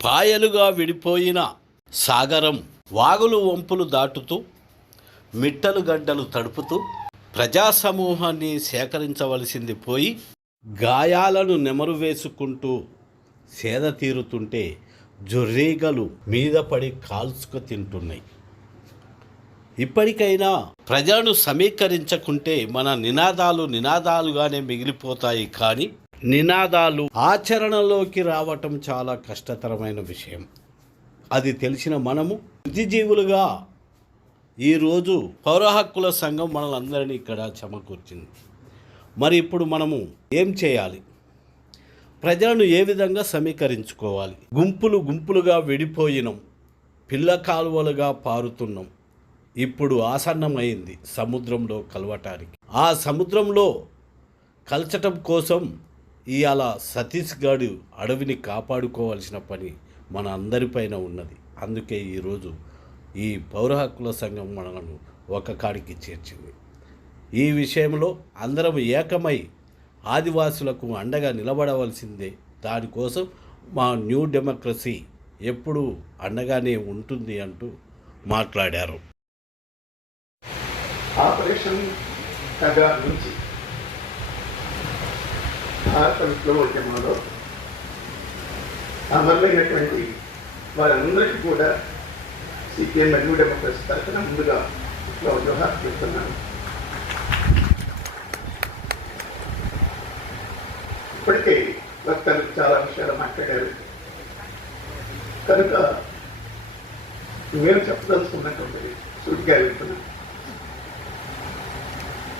పాయలుగా విడిపోయిన సాగరం వాగులు వంపులు దాటుతూ మిట్టలు గడ్డలు తడుపుతూ ప్రజాసమూహాన్ని సేకరించవలసింది పోయి గాయాలను నెమరు వేసుకుంటూ సేద తీరుతుంటే జొర్రీగలు మీద పడి కాల్చుకు తింటున్నాయి. ఇప్పటికైనా ప్రజలను సమీకరించకుంటే మన నినాదాలుగానే మిగిలిపోతాయి. కానీ నినాదాలు ఆచరణలోకి రావటం చాలా కష్టతరమైన విషయం. అది తెలిసిన మనము బుద్ధిజీవులుగా ఈరోజు పౌర హక్కుల సంఘం మనలందరినీ ఇక్కడ సమకూర్చింది. మరి ఇప్పుడు మనము ఏం చేయాలి? ప్రజలను ఏ విధంగా సమీకరించుకోవాలి? గుంపులుగా విడిపోయినాం, పిల్ల కాలువలుగా పారుతున్నాం. ఇప్పుడు ఆసన్నమైంది సముద్రంలో కలవటానికి. ఆ సముద్రంలో కలచటం కోసం ఇవాళ సతీష్ గఢ్ అడవిని కాపాడుకోవాల్సిన పని మన అందరిపైన ఉన్నది. అందుకే ఈరోజు ఈ పౌర హక్కుల సంఘం మనలను ఒక కాడికి చేర్చింది. ఈ విషయంలో అందరం ఏకమై ఆదివాసులకు అండగా నిలబడవలసిందే. దానికోసం మా న్యూ డెమోక్రసీ ఎప్పుడూ అండగానే ఉంటుంది అంటూ మాట్లాడారు. ఆపరేషన్ కగార్ నుంచి భారత విప్లవోద్యమంలో అమరులైనటువంటి వారందరికీ కూడా సిపిఎం న్యూ డెమోక్రసీ తరఫున ముందుగా విప్లవ జోహార్ చేస్తున్నాను. ఇప్పటికే వక్తలు చాలా విషయాలు మాట్లాడారు కనుక నేను చెప్పదలుచుకున్నటువంటి సూటిగా వెళ్తున్నాను.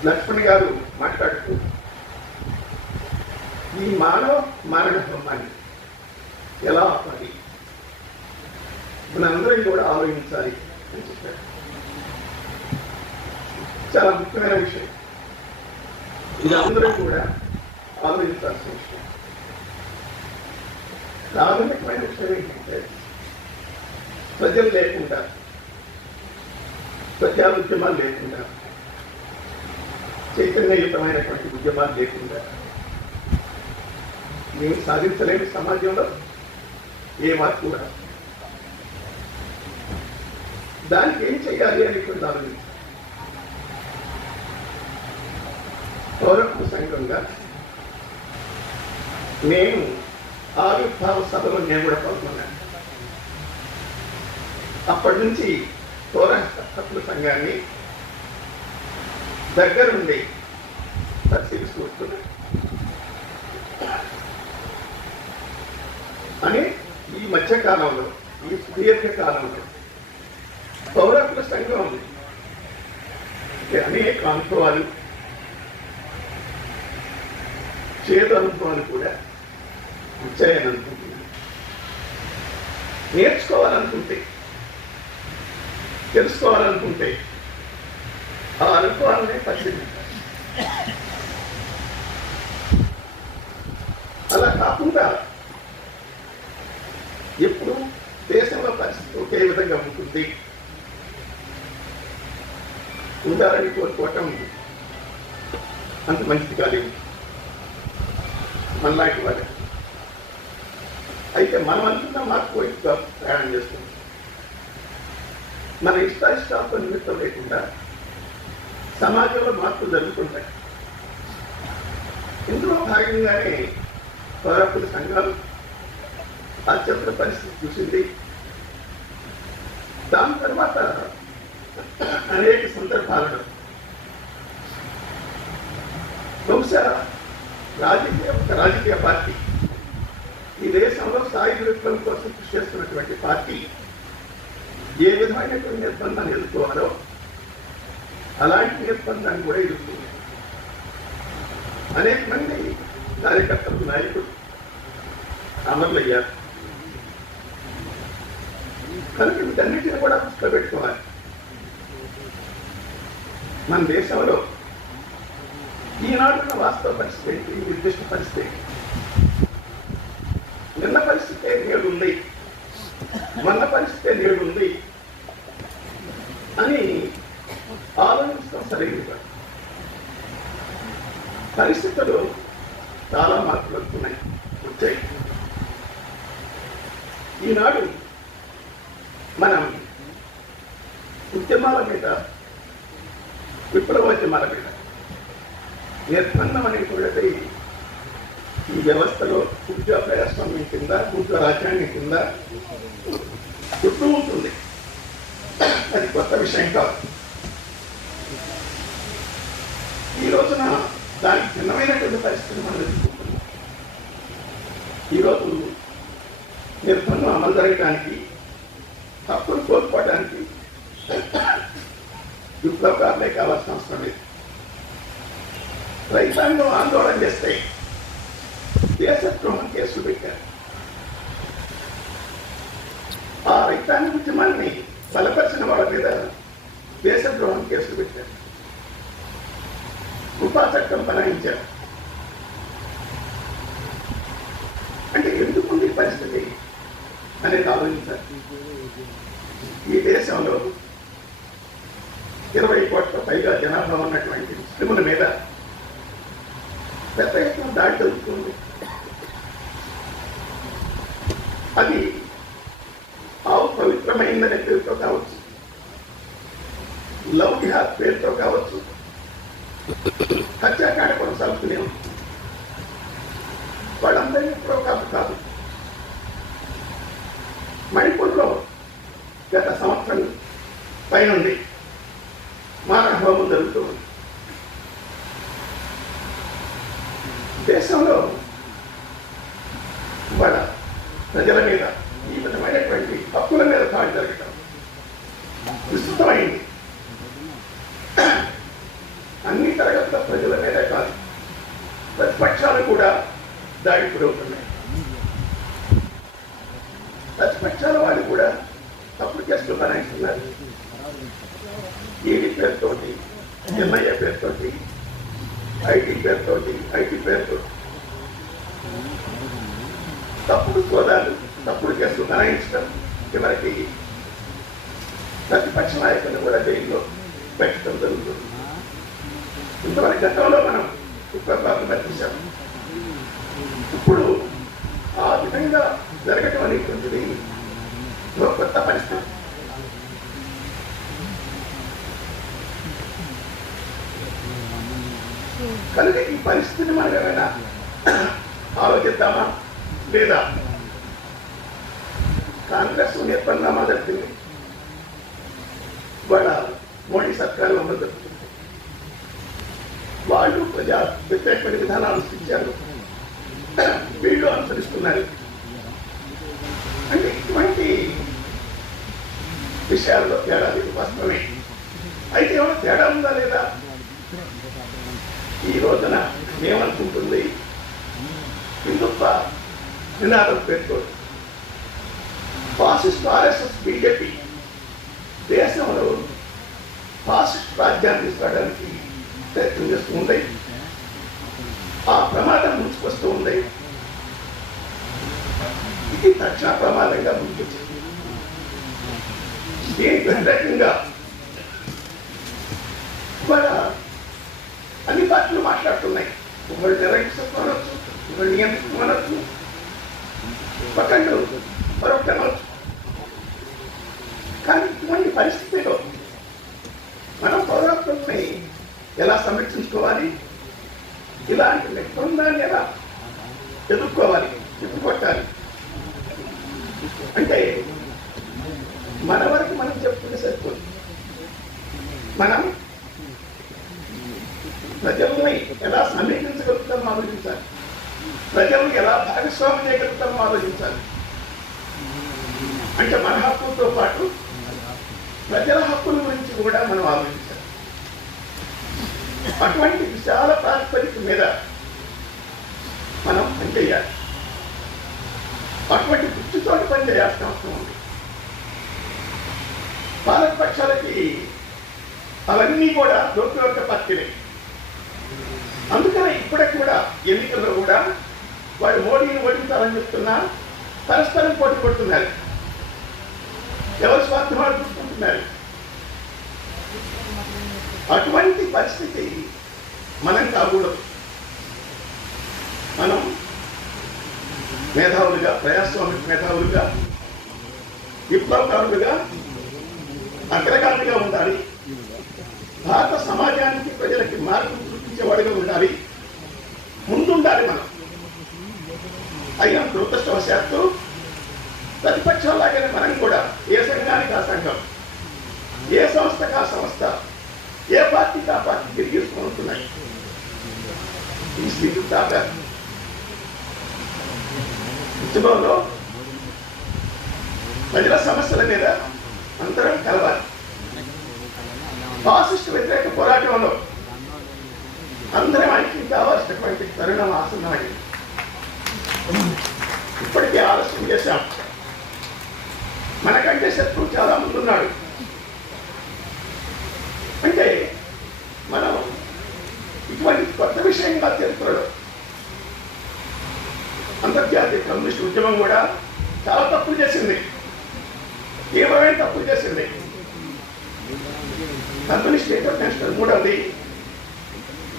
లక్ష్మణ్ గారు మాట్లాడుతూ ఈ మానవ మారణ హోమాన్ని ఎలా ఆపాలి, మనందరం కూడా ఆలోచించాలి అని చెప్పారు. చాలా ముఖ్యమైన విషయం. ఇది అందరం కూడా ఆలోచించాల్సిన విషయం. ప్రాథమికమైన విషయం ఏంటంటే ప్రజలు లేకుండా, ప్రజా ఉద్యమాలు లేకుండా, చైతన్యయుతమైనటువంటి ఉద్యమాలు లేకుండా మేము సాధించలేని సమాజంలో ఏ మార్పు కూడా. దానికి ఏం చేయాలి అని ఇప్పుడు ఆలోచించాలి. పౌరత్వ సంఘంగా నేను ఆవిర్భావ సభలో నేను కూడా పాల్గొన్నాను. అప్పటి నుంచి పౌర హక్కుల సంఘాన్ని దగ్గరుండి పరిశీలిస్తూ వస్తున్నాను. అని ఈ మధ్యకాలంలో, ఈ దీర్ఘకాలంలో పౌర హక్కుల సంఘం అనేక అనుభవాలు, చేదు అనుభవాలు కూడా వచ్చాయని అనుకుంటున్నాను. నేర్చుకోవాలనుకుంటే, తెలుసుకోవాలనుకుంటే ఆ అనుభవాలనే పరిశీలించాలి. అలా కాకుండా ఎప్పుడు దేశంలో పరిస్థితి ఒకే విధంగా ఉంటుంది, ఉండాలని కోరుకోవటం అంత మంచిది కాదు మనలాంటి వాడు. అయితే మనం అనుకున్న మార్పు వైపుగా ప్రయాణం చేస్తుంది. మన ఇష్టాయిష్టాలతో నిమిత్తం లేకుండా సమాజంలో మార్పులు జరుగుతుంటాయి. ఇందులో భాగంగానే పౌర హక్కుల సంఘాలు అత్యంత పరిస్థితి చూసింది. దాని తర్వాత అనేక సందర్భాలలో బహుశా రాజకీయ పార్టీ, ఈ దేశంలో సాయుధ విప్లవం కోసం కృషి చేస్తున్నటువంటి పార్టీ ఏ విధమైనటువంటి నిర్బంధాన్ని ఎదుర్కోవాలో అలాంటి నిర్బంధాన్ని కూడా ఎదుర్కొంది. అనేక మంది కార్యకర్తలు, నాయకులు అమరులయ్యారు. కనుక వీటన్నిటిని కూడా దృష్టిలో పెట్టుకోవాలి. మన దేశంలో ఈనాడున్న వాస్తవ పరిస్థితి, నిర్దిష్ట పరిస్థితి, నిన్న పరిస్థితి నేడు ఉంది, మొన్న పరిస్థితి నేడు ఉంది అని ఆలోచించడం సరైనది. పరిస్థితులు చాలా మార్పులు వచ్చాయి. ఈనాడు మనం ఉద్యమాల మీద, విప్లవోద్యమాల మీద నిర్బంధం అనేటువంటి ఈ వ్యవస్థలో ఉద్యోగ ప్రజాస్వామ్యం కింద, ఉద్యోగ రాజ్యాంగం కింద చుట్టూ ఉంటుంది. అది కొత్త విషయం కాదు. ఈ రోజున దానికి భిన్నమైనటువంటి పరిస్థితిని మనం ఎదుర్కొంటున్నాం. ఈరోజు నిర్బంధం అమలు జరగడానికి, హక్కులు కోల్పోవడానికి విప్లవకారులే కావాల్సిన అవసరం లేదు. రైతాంగం ఆందోళన చేస్తే దేశద్రోహం కేసులు పెట్టారు. ఆ రైతాంగ ఉద్యమాన్ని బలపరిచిన వాళ్ళ మీద దేశద్రోహం కేసులు పెట్టారు. కృపా చట్టం బనాయించారు. అంటే ఎందుకుంది పరిస్థితి అనేది ఆలోచించారు. ఈ దేశంలో 20 కోట్ల పైగా జనాభా ఉన్నటువంటి ముస్లింల మీద పెద్ద ఎత్తున దాడి జరుగుతుంది. అది ఆవు పవిత్రమైందనే పేరుతో కావచ్చు, లవ్ జిహాద్ పేరుతో కావచ్చు, హత్యాకాండ కొనసాగుతూనే ఉంది. వాళ్ళందరినీ ఎప్పుడో కాదు. మణిపూర్లో గత సంవత్సరం పైనుండి మానవ హోమం జరుగుతూ ఉంది. దేశంలో వాళ్ళ ప్రజల మీద ఈ విధమైనటువంటి హక్కుల మీద దాడి జరగటం విస్తృతమైంది. అన్ని తరగతుల ప్రజల మీద కాదు, ప్రతిపక్షాలు కూడా దాడి గురవుతున్నాయి. ప్రతిపక్షాల వాళ్ళు కూడా తప్పుడు కేసులు బనాయిస్తున్నారు. ఈడీ పేరుతోటి, ఎన్ఐఏ పేరుతోటి, ఐటీ పేరుతో తప్పుడు సోదాలు, తప్పుడు కేసులు బనాయించడం, చివరికి ప్రతిపక్ష నాయకులను కూడా జైల్లో పెట్టడం జరుగుతుంది. ఇంతవరకు గతంలో మనం విప్లవాలను బతించాం. ఇప్పుడు ఆ విధంగా జరగటం అనేటువంటిది ఒక కొత్త పరిస్థితి. కనుక ఈ పరిస్థితిని మనం ఏమైనా ఆలోచిద్దామా లేదా? కాంగ్రెస్ నిర్బంధం మొదలుతుంది, వాళ్ళ మోడీ సర్కారు అమలు జరుగుతుంది. వాళ్ళు ప్రజా వ్యతిరేకమైన విధానాలు సృష్టించారు, వీళ్ళు అనుసరిస్తున్నారు. అంటే ఇటువంటి విషయాల్లో తేడా లేదు, వాస్తవమే. అయితే ఏమైనా తేడా ఉందా లేదా? ఈ రోజున ఏమనుకుంటుంది హిందుత్వ నినాదం పేరుతో ఫాసిస్ట్ ఆర్ఎస్ఎస్ బీజేపీ దేశంలో ఫాసిస్ట్ రాజ్యాన్ని తీసుకోవడానికి ప్రయత్నం చేస్తూ ఉంది. ఆ ప్రమాదం ముంచుకొస్తూ ఉంది. ఇది తక్షణ ప్రమాదంగా ముందుకొచ్చింది. దీనికి వ్యతిరేకంగా ఇవాళ అన్ని పార్టీలు మాట్లాడుతున్నాయి. ఒకళ్ళు నిర్వహించవచ్చు, ఒకళ్ళు నియంత్రించవచ్చు, ఒకళ్ళు మరొకటి అనవచ్చు. కానీ ఇటువంటి పరిస్థితిలో మనం పౌరత్వాన్ని ఎలా సంరక్షించుకోవాలి, ఇలాంటి నిర్బంధాన్ని ఎలా ఎదుర్కోవాలి, ఎదుర్కొట్టాలి అంటే మన వరకు మనం చెప్పుకుంటే సరిపోదు. మనం ప్రజల్ని ఎలా సమీకరించగలుగుతామో ఆలోచించాలి, ప్రజలను ఎలా భాగస్వామ్యం చేయగలుగుతామో ఆలోచించాలి. అంటే మన హక్కులతో పాటు ప్రజల హక్కుల గురించి కూడా మనం ఆలోచించాలి. అటువంటి విశాల ప్రాతిపదిక మీద మనం పనిచేయాలి. అటువంటి దృష్టితో పనిచేయాల్సిన అవసరం ఉంది. పాలకపక్షాలకి అవన్నీ కూడా లోక్సభ పార్టీలే. అందుకనే ఇప్పటికి కూడా ఎన్నికల్లో కూడా వాడు మోడీని ఓడించాలని చెప్తున్నా పరస్పరం పోటీ పడుతున్నారు. ఎవరి స్వార్థం వాడు చూసుకుంటున్నారు. అటువంటి పరిస్థితి మనం కాకూడదు. మేధావులుగా, ప్రజాస్వామిక మేధావులుగా, విప్లవకారులుగా, అగ్రగామిగా ఉండాలి. భారత సమాజానికి, ప్రజలకి మార్గం చూపించేవాడిగా ఉండాలి. ముందుండాలి మనం. అయినా దురదృష్టవశాత్తు ప్రతిపక్షంలాగానే మనం కూడా ఏ సంఘానికి ఆ సంఘం, ఏ సంస్థకు ఆ సంస్థ, ఏ పార్టీకి ఆ పార్టీ తిరిగేసుకుని ఉంటున్నాయి. ఈ స్థితి దాకా ఉద్యమంలో ప్రజల సమస్యల మీద అందరం కలవాలి. ఫాసిస్ట్ వ్యతిరేక పోరాటంలో అందరం ఐక్యం కావాల్సినటువంటి తరుణం ఆసన్నమైంది. ఇప్పటికే ఆలస్యం చేశాం. మనకంటే శత్రువు చాలా ముందున్నాడు. అంటే మనం ఇటువంటి కొత్త విషయంగా చరిత్రలో అంతర్జాతీయ కమ్యూనిస్ట్ ఉద్యమం కూడా చాలా తప్పులు చేసింది, తీవ్రమైన తప్పులు చేసింది. కమ్యూనిస్ట్ ఇంటర్నేషనల్ మూడవది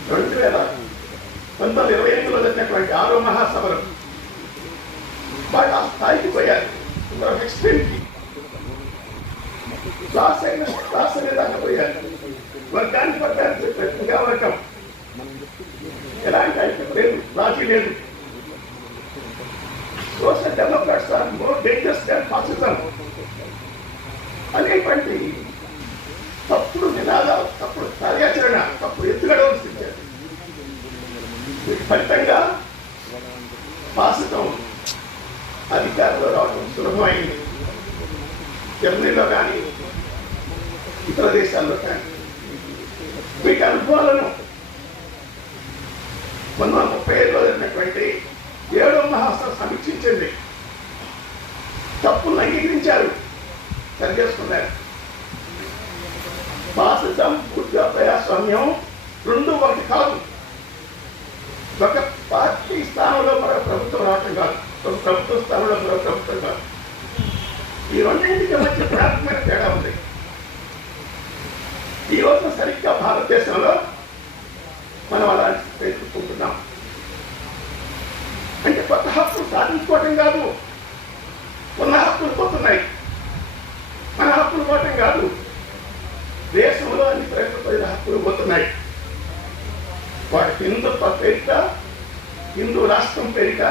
2019-20 జరిగినటువంటి 6వ మహాసభలు వాళ్ళు ఆ స్థాయికి పోయారు. ఎక్స్ట్రీమ్కి క్లాస్ అనే దాకా పోయారు. వర్గానికి ప్రత్యేకంగా వర్గం, ఎలాంటి ఐక్యం లేదు, రాజీ లేదు. Social democrats are more dangerous than fascism అనేటువంటి తప్పుడు నినాదాలు, తప్పుడు కార్యాచరణ, తప్పుడు ఎత్తుగడవలు సృష్టించారు. వీటి ఫలితంగా ఫాసిజం అధికారంలో రావడం సులభమైంది. జర్మనీలో కానీ ఇతర దేశాల్లో కానీ వీటి అనుభవాలను 1937లో జరిగినటువంటి 7వ మహాసభ సమీక్షించింది. తప్పులను అంగీకరించారు, సరిచేసుకున్నారు. ఫాసిజం, ప్రజాస్వామ్యం రెండు ఒకటి కాదు. ఒక పార్టీ స్థానంలో మరో ప్రభుత్వం రావటం కాదు, ఒక ప్రభుత్వ స్థానంలో మరో ప్రభుత్వం కాదు. ఈ రెండింటికి మధ్య ప్రాథమిక తేడా ఉంది. ఈ రోజున సరిగ్గా భారతదేశంలో మనం అలా ఎదుర్కొంటున్నాం. అంటే కొత్త హక్కులు సాధించుకోవటం కాదు, ఉన్న హక్కులు పోతున్నాయి. మన హక్కులు పోవటం కాదు, దేశంలో అన్ని ప్రజల హక్కులు పోతున్నాయి. వాటి హిందుత్వ పేరిట, హిందూ రాష్ట్రం పేరిట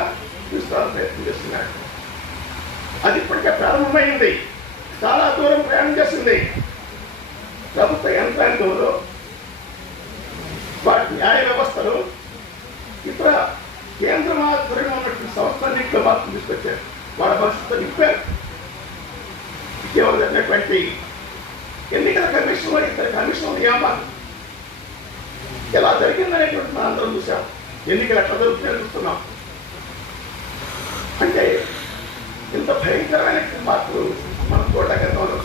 చూసుకోవాలని ప్రయత్నం చేస్తున్నాడు. అది ఇప్పటికే ప్రారంభమైంది, చాలా దూరం ప్రయాణం చేసింది. ప్రభుత్వ యంత్రాంగంలో, వాటి న్యాయ వ్యవస్థలో, ఇతర కేంద్ర ఆధ్వర్యంలో ఉన్నటువంటి సంస్థలన్నింటిలో మార్పులు తీసుకొచ్చారు. వాళ్ళ భవిష్యత్తు నింపారు. ఇటీవల జరిగినటువంటి ఎన్నికల కమిషన్లో ఇతర కమిషన్ల నియామాలు ఎలా జరిగిందనేటువంటి మనం అందరం చూసాం. ఎన్నికలు ఎట్లా జరుగుతున్నాయో చూస్తున్నాం. అంటే ఇంత భయంకరమైన మార్పులు మనం చూడగలగంలో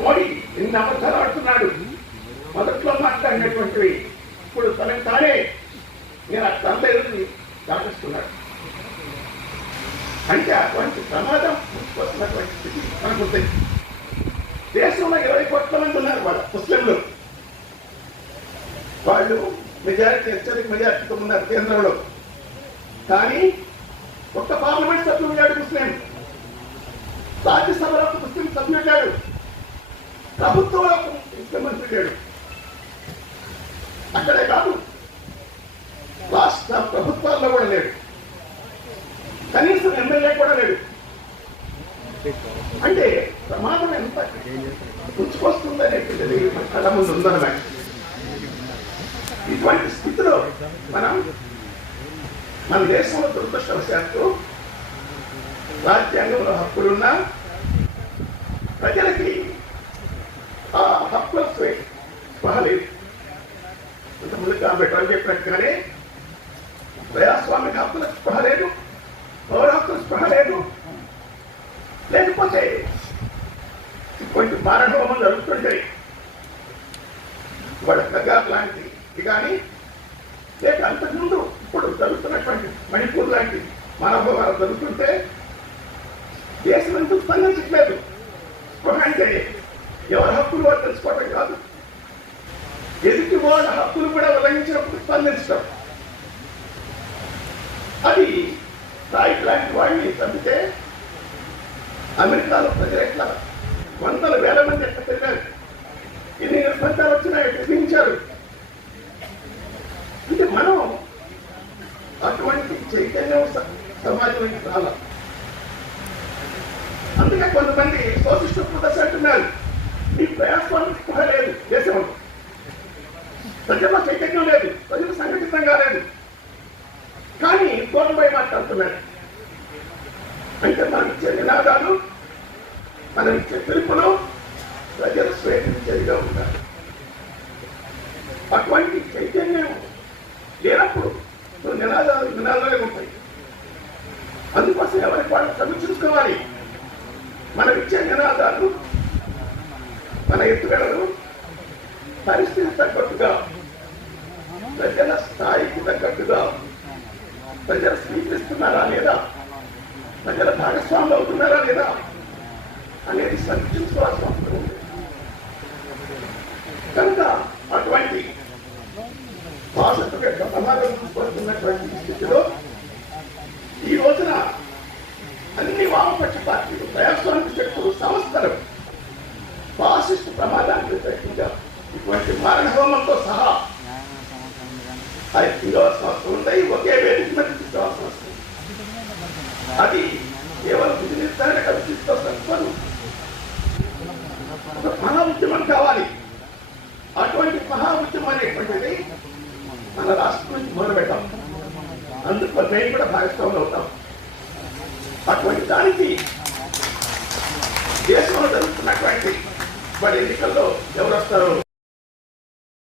మోడీ ఎన్ని అబద్ధాలు ఆడుతున్నాడు. మొదట్లో మాట్లాడినటువంటివి ఇప్పుడు తనకు తానే నేను అట్లా అనలేదని దాటిస్తున్నాడు. అంటే అటువంటి ప్రమాదం వస్తున్నటువంటి స్థితి మనకుంది. దేశంలో 20 కోట్ల మంది ఉన్నారు వాళ్ళ ముస్లింలు. వాళ్ళు మెజారిటీ, అత్యధిక మెజారిటీతో ఉన్నారు కేంద్రంలో. కానీ ఒక్క పార్లమెంట్ సభ్యుడు లేడు ముస్లిం, రాజ్యసభలో ఒక ముస్లిం సభ్యుడు లేడు, ప్రభుత్వంలో ఒక ముఖ్యమంత్రి లేడు. అక్కడే కాదు, రాష్ట్ర ప్రభుత్వాల్లో కూడా లేడు, కనీసం ఎమ్మెల్యే కూడా లేడు. అంటే ప్రమాదం ఎంత పుంచుకొస్తుంది అనేటువంటిది మన కళ్ళ ముందు ఉందన్నమాట. ఇటువంటి స్థితిలో మనం మన దేశంలో దురదృష్టవశాత్తు రాజ్యాంగంలో హక్కులున్నా ప్రజలకి ఆ హక్కుల స్పృహ లేదు. ఇంతకుముందు అంబేద్కర్ చెప్పినట్టుగానే ప్రజాస్వామిక హక్కులకు స్పృహ లేదు, పౌర హక్కుల స్పృహ లేదు. లేకపోతే కొంచెం మారణహోమం జరుగుతుంటాయి. వాళ్ళ ప్రగాత్ లాంటిది కానీ, లేక అంతకుముందు ఇప్పుడు జరుగుతున్నటువంటి మణిపూర్ లాంటి మానవభావాలు జరుగుతుంటే దేశం ఎందుకు స్పందించట్లేదు? స్పృహ అంటే ఎవరి హక్కులు వాళ్ళు తెలుసుకోవటం కాదు, ఎదుటి వాళ్ళ హక్కులు కూడా ఉల్లంఘించినప్పుడు స్పందించడం. అది రాయిట్ లాంటి వాడిని చంపితే అమెరికాలో ప్రజలు ఎట్లా వందల వేల మంది ఎట్లా పెరిగారు, ఎన్ని నిర్బంధాలు వచ్చినాయో గ్రహించారు. అంటే మనం అటువంటి చైతన్యం సమాజానికి రావాలి. అందుకే కొంతమంది సోషలిస్టు ప్రదర్శన అంటున్నారు, ఈ ప్రయాస్వామిక లేదు దేశంలో, ప్రజల్లో చైతన్యం లేదు, ప్రజలు సంఘటితంగా లేదు, కానీ కోటపై మాట్లాడుతున్నారు. అంటే మనం ఇచ్చే నినాదాలు, మనం ఇచ్చే పిలుపులు ప్రజలు స్వేచ్ఛగా ఉంటారు. అటువంటి చైతన్యం లేనప్పుడు నినాదాలే ఉంటాయి. అందుకోసం ఎవరికి వాళ్ళు సమీక్షించుకోవాలి. మనం ఇచ్చే నినాదాలు, మన ఎత్తుగడలు పరిస్థితి తగ్గట్టుగా, ప్రజల స్థాయికి తగ్గట్టుగా ప్రజలు స్వీకరిస్తున్నారా లేదా, ప్రజల భాగస్వాములు అవుతున్నారా లేదా అనేది సమీక్షించుకోవాల్సిన అవసరం ఉంది. కనుక అటువంటి భాషకు సమాజం తీసుకొస్తున్నటువంటి స్థితిలో ఈ రోజున అన్ని వామపక్ష పార్టీలు, ప్రజాస్వామిక శక్తులు, సంస్థలు ఫాసిస్టు ప్రమాదానికి వ్యతిరేకంగా ఇటువంటి మారణహోమంతో సహా అది తీరవలసిన అవసరం ఉంది. ఒకే వేదిక మీద తీసుకోవాల్సిన అవసరం ఉంది. అది కేవలం విధి నిర్ధారణ కల్పిస్తూ సత్వను ఒక మహా ఉద్యమం కావాలి. అటువంటి మహా ఉద్యమం అనేటువంటిది మన రాష్ట్రం నుంచి మొదలు పెట్టాం. అందుకు మేము కూడా భాగస్వాములు అవుతాం. అటువంటి దానికి దేశంలో జరుగుతున్నటువంటి వారి ఎన్నికల్లో ఎవరు వస్తారో